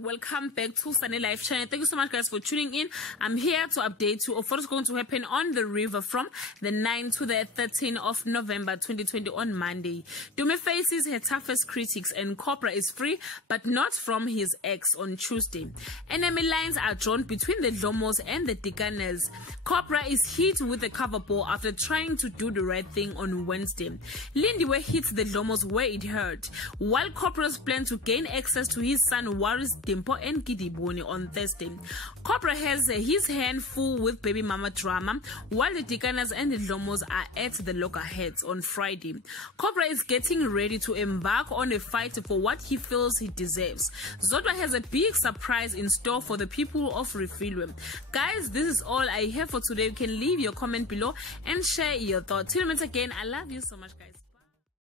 welcome back to Sunny Life channel. Thank you so much guys for tuning in. I'm here to update you of what's going to happen on the river from the 9th to the 13th of November 2020 on Monday. Dume faces her toughest critics and Cobra is free but not from his ex on Tuesday. Enemy lines are drawn between the Dlomos and the Dikaners. Cobra is hit with a cover ball after trying to do the right thing on Wednesday. Lindiwe hits the Dlomos where it hurt, while Cobra's plan to gain access to his son Waris Dimpo and Gidiboni on Thursday. Cobra has his hand full with baby mama drama, while the Dikaners and the Dlomos are at the loggerheads on Friday. Cobra is getting ready to embark on a fight for what he feels he deserves. Zodwa has a big surprise in store for the people of Refilwe. Guys, this is all I have for today. You can leave your comment below and share your thoughts. Till we meet again, I love you so much guys.